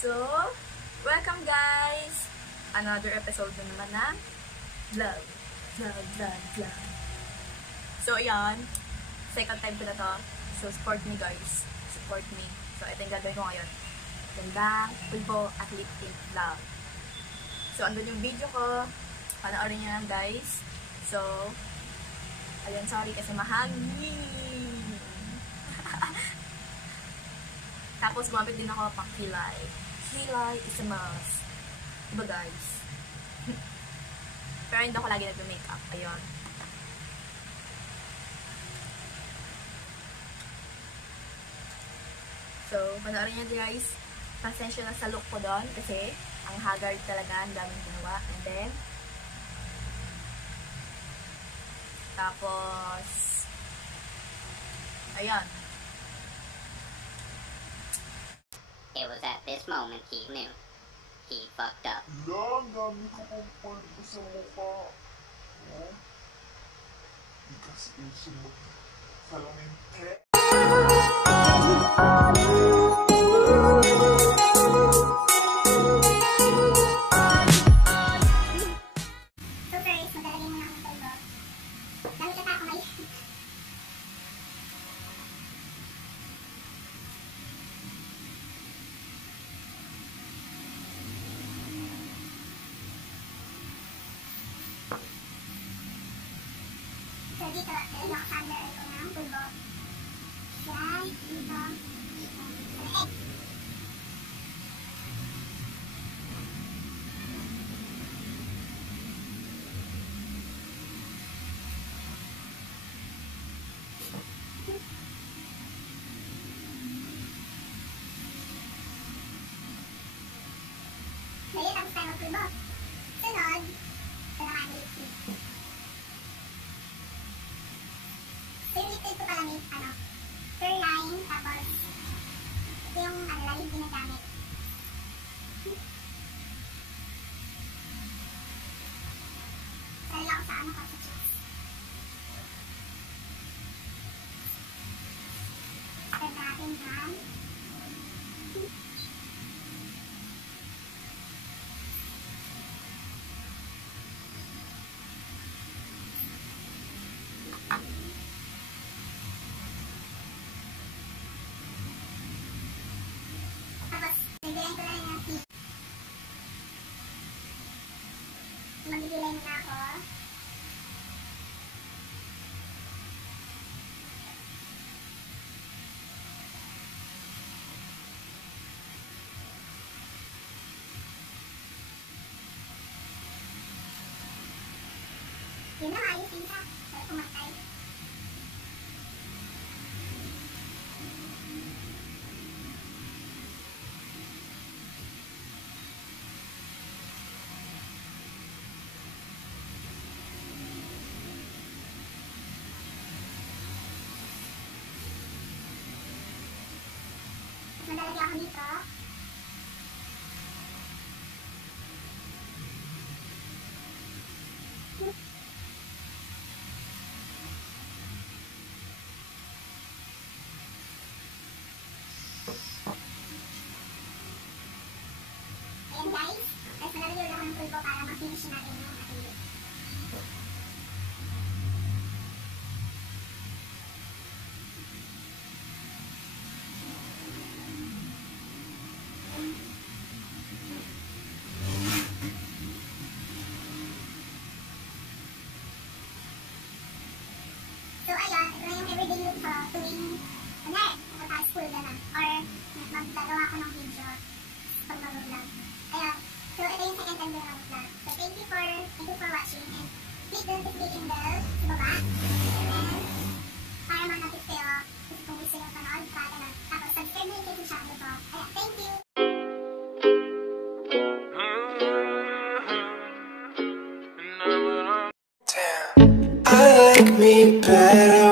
So, welcome guys! Another episode na naman ng vlog. So, ayan. Second time ko na to. So, support me guys. Support me. So, ito yung gagawin ko ngayon. Gandang, pulbo, at lip tint vlog. So, andun yung video ko. Panoorin nyo lang guys. So, ayan, sorry kasi mahangin. Tapos, gumamit din ako pang kilay. Kilay is a must. Diba guys? Pero hindi ako lagi nag-makeup. Ayun. So, panoorin nyo guys. Pasensya na sa look ko doon kasi ang haggard talaga, ang daming ginawa. And then, tapos, ayan. It was at this moment he knew. He fucked up. Yan, dami ko pang pwede sa mukha. Oh? Because it's a salamin. So, dito, Alexander ito ng pulbo. Yan, dito. Ngayon, tapos tayo magpulbo. Sunod, ito naman lip tint. So, yung lip tint ko pala may, fur line, tapos, ito yung, lagi ginagamit. Sarila ko sa ko, sa cheeks. Spread natin dyan. Magigilay na ako. Yun na, ayos din siya. Para pumatay. Madalagyan ako dito. Ayan guys. Tapos madalagyan ako ng pulbo para ma-finish natin yung ating lip. So, ayan, ito na yung everyday look ko tuwing, magta school gano'n, or magdagawa ko ng video pag mag-vlog. Ayan, so ito yung second time na mag-vlog. So, thank you for watching, and click the notification bell sa baba, and then, para ma-notify kayo kung gusto nyo panood pa, gano'n. Tapos, subscribe na yung YouTube channel ko. Ayan, thank you! I like me better